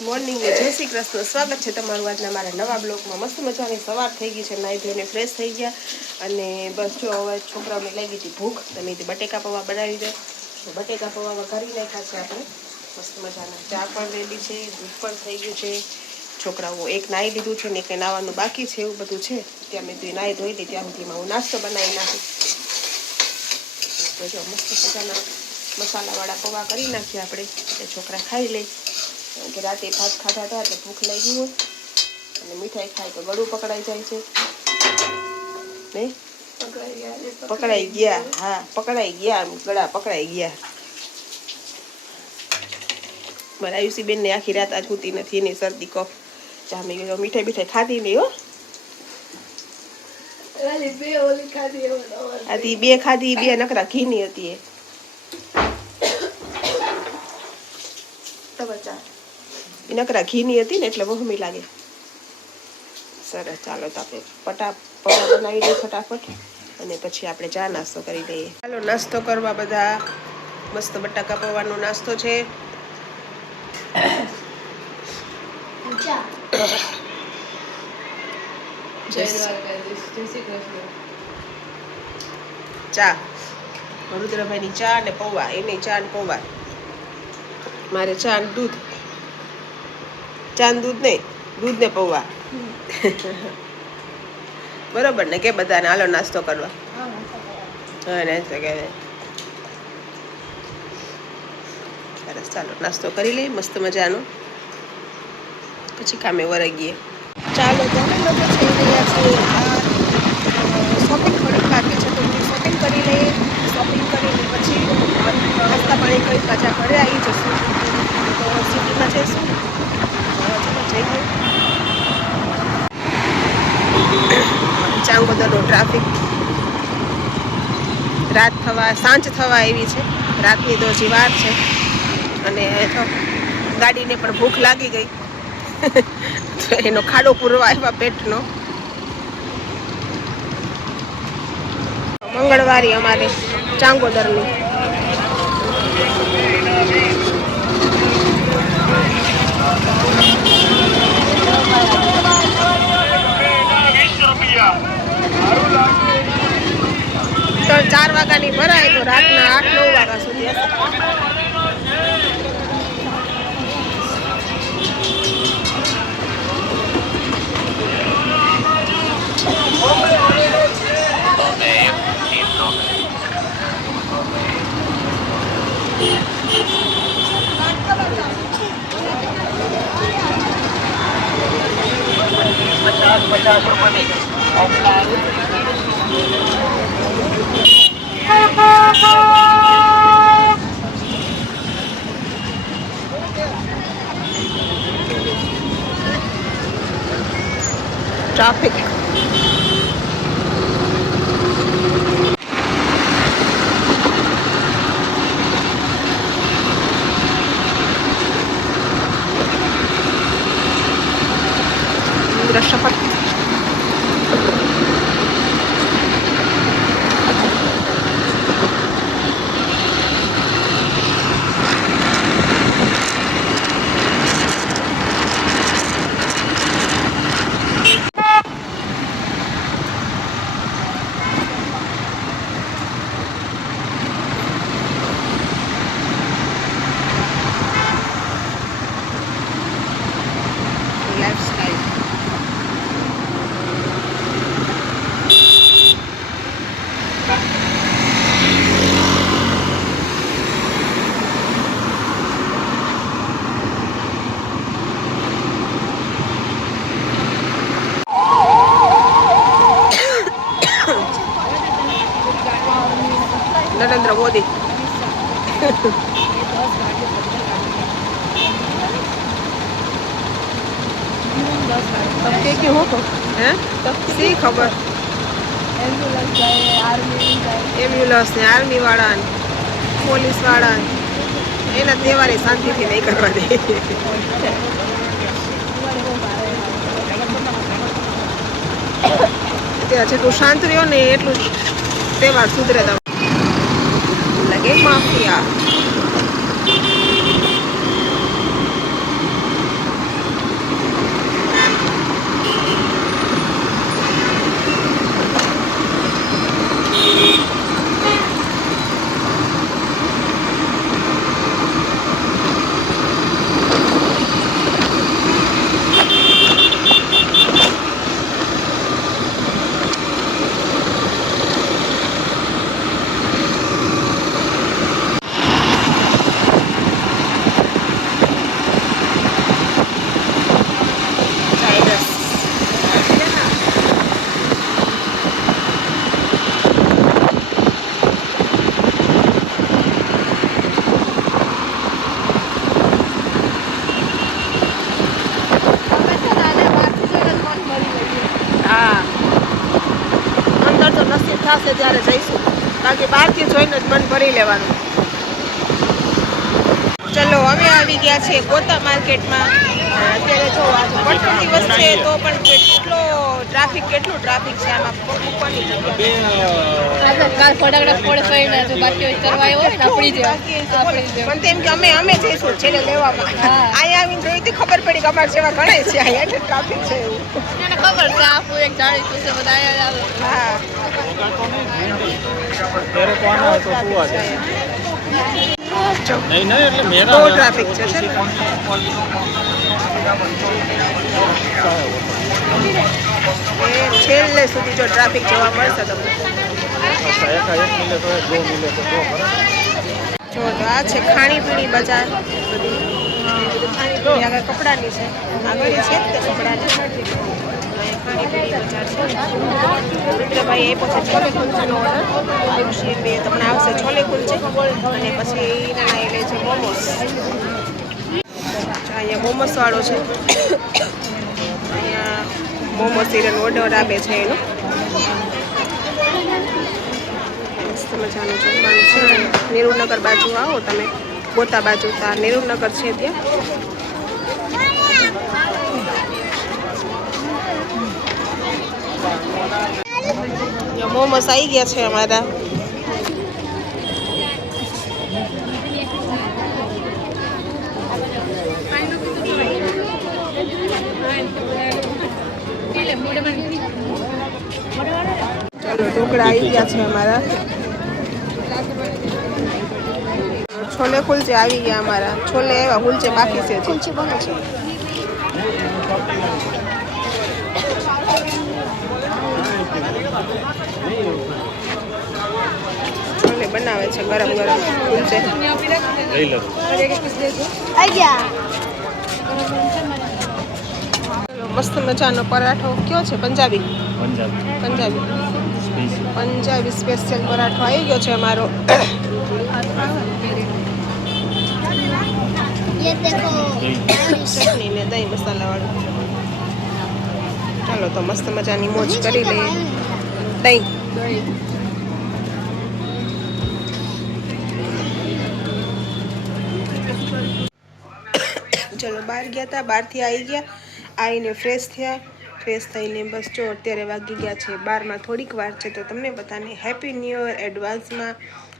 Good morning ને જય શ્રી કૃષ્ણ. સ્વાગત છે તમારું આજના મારા નવા બ્લોગમાં. મસ્ત મજાની સવાર થઈ ગઈ છે, નાહી ધોઈને ફ્રેશ થઈ ગયા અને બસ જો હવે છોકરાઓને લાગી હતી ભૂખ, તમે બટેકા પૌવા બનાવી દો. તો બટેકા પૌવા વઘારી નાખ્યા છે આપણે મસ્ત મજાના. ચા પણ રેડી છે, દૂધ પણ થઈ ગયું છે. છોકરાઓ એક નાહી લીધું છે ને એક નાવાનું બાકી છે, એવું બધું છે. ત્યાં મેં તું નાહી ધોઈ લી ત્યાં સુધીમાં હું નાસ્તો બનાવી નાખું. તો જો મસ્ત મજાના મસાલાવાળા પૌવા કરી નાખીએ આપણે, એ છોકરા ખાઈ લે. કે રાતે ભાત ખાધા હતા એટલે ભૂખ લાગી હોય અને મીઠાઈ ખાય તો ગળું પકડાઈ જાય છે નહીં? પકડાઈ ગયા. હા, પકડાઈ ગયા, ગળા પકડાઈ ગયા. મારા આયુષીબેન ને આખી રાત આખુતી નથી, એની શરદી કફ જામી ગયો. મીઠાઈ બીઠાઈ ખાધી નહીં હો. આથી બે ખાધી, બે નકરા ઘીની હતી. એ નકરા ઘીની હતી ને એટલે વહમી લાગે. સરસ, ચાલો તો આપણે પૌવા બનાવી દઈએ ફટાફટ અને પછી આપણે ચા નાસ્તો કરી લઈએ. ચાલો નાસ્તો કરવા બધા. મસ્ત બટાકા પૌવાનો નાસ્તો છે. ચા રુદ્રભાઈની ચા ને પૌવા, એની ચા ને પૌવા. મારે ચા ને દૂધ. ચા ને દૂધ નહીં, દૂધ ને પૌવા. બરોબર ને કે બધાને હાલો નાસ્તો કરવા? હા, નાસ્તો કે સરસ. ચાલો નાસ્તો કરી લઈએ મસ્ત મજાનો, પછી કામે વરગીએ. ચાલો તો અમે લોકો જઈ રહ્યા છીએ શોપિંગ થોડીક બાકી છે તો શોપિંગ કરી લઈએ. શોપિંગ કરીને પછી નાસ્તા પાણી કરી પાછા ઘરે આવી જશું. તો સિટીમાં જઈશું. ચલો જઈએ. ચાંગોદરનો ટ્રાફિક રાત થવા સાંજ થવા એવી છે. રાતની તો હજી વાર છે અને તો ગાડીને પણ ભૂખ લાગી ગઈ તો એનો ખાડો પૂરવા આવ્યા પેટનો. મંગળવારી અમારે ચાંગોદરની. તો 4 વાગ્યાની ભરાય તો રાતના 8-9 વાગ્યા સુધી હશે. ટ્રાફિક રક્ષાપટ. नरेंद्र मोदी तब के क्यों हो हैं? तब सी खबर एम्ब्युलन्स ने आर्मी वाला ने पोलीस वाला एना तहेवार शांति थी नहीं करवा दे. જેટલું શાંત રહ્યો ને એટલું તહેવાર સુધરે. લગે માફિયા થશે ત્યારે જઈશું, બાકી બહારથી જોઈને જ મન ભરી લેવાનું. ચલો અમે આવી ગયા છીએ ગોતા માર્કેટમાં. અત્યારે જો આજે પડતો દિવસ છે તો પણ કેટલું ટ્રાફિક છે આમાં મૂકવાની પણ તેમ કે અમે જઈશું છેલ્લે લેવામાં. અહીંયા આવીને જોઈ તો ખબર પડી કે અમારે જેવા ઘણા છે અહીંયા એટલે ટ્રાફિક છે એવું ખબર છે. આપું એક જાણીતું છે બધા અહીંયા આવે. બહુ ટ્રાફિક છે. છેલ્લે સુધી જો ટ્રાફિક જોવા મળશે તમને. જો તો આ છે ખાણીપીણી બજાર. બધી ખાણીપીણી આગળ કપડાની છે, આગળ છે જ તે કપડાની. ખાણીપીણી બજાર છે. ભાઈ એ પછી છોલે કુલચાનો ઓર્ડર બે તમને આવશે. છોલે કુલચે અને પછી એના એ લે છે મોમોસ. અહીંયા મોમોસ વાળો છે. અહીંયા મોમોસ હીરાનો ઓર્ડર આપે છે એનો. મસ્ત મજાનું જમવાનું છે. નેહરુનગર બાજુ આવો તમે, ગોતા બાજુ ત્યાં નેહરુનગર છે ત્યાં મોમોસ આવી ગયા છે અમારા. ચાલો ઢોકળા આવી ગયા છે અમારા. છોલે કુલચે આવી ગયા અમારા. છોલે એવા કુલચે બાકી છે. કુલચે બને છે. છોલે બનાવે છે ગરમ ગરમ કુલચે. મસ્ત મજાનો પરાઠો કયો છે? પંજાબી સ્પેશિયલ પરાઠો આવી ગયો છે અમારો. ચટણી ને દહીં મસાલા વાળું. ચાલો તો મસ્ત મજાની મોજ કરી લઈએ. દહીં ચલો બહાર ગયા હતા, બહારથી આવી ગયા. આવીને ફ્રેશ થયા. ફ્રેશ થઈને બસ જો અત્યારે વાગી ગયા છે 12. થોડીક વાર છે તો તમને બધાને હેપી ન્યૂ યર એડવાન્સમાં.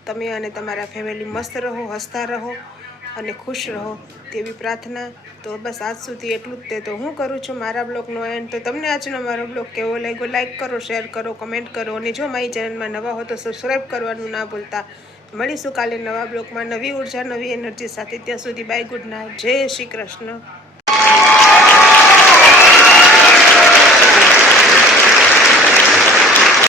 તમે અને તમારા ફેમિલી મસ્ત રહો, હસતા રહો અને ખુશ રહો તેવી પ્રાર્થના. તો બસ આજ સુધી એટલું જ તે તો હું કરું છું મારા બ્લોગનો એન્ડ. તો તમને આજનો મારો બ્લોગ કેવો લાગ્યો લાઈક કરો, શેર કરો, કમેન્ટ કરો અને જો મારી ચેનલમાં નવા હો તો સબસ્ક્રાઈબ કરવાનું ના ભૂલતા. મળીશું કાલે નવા બ્લોગમાં નવી ઉર્જા, નવી એનર્જી સાથે. ત્યાં સુધી બાય, ગુડ નાઇટ, જય શ્રી કૃષ્ણ.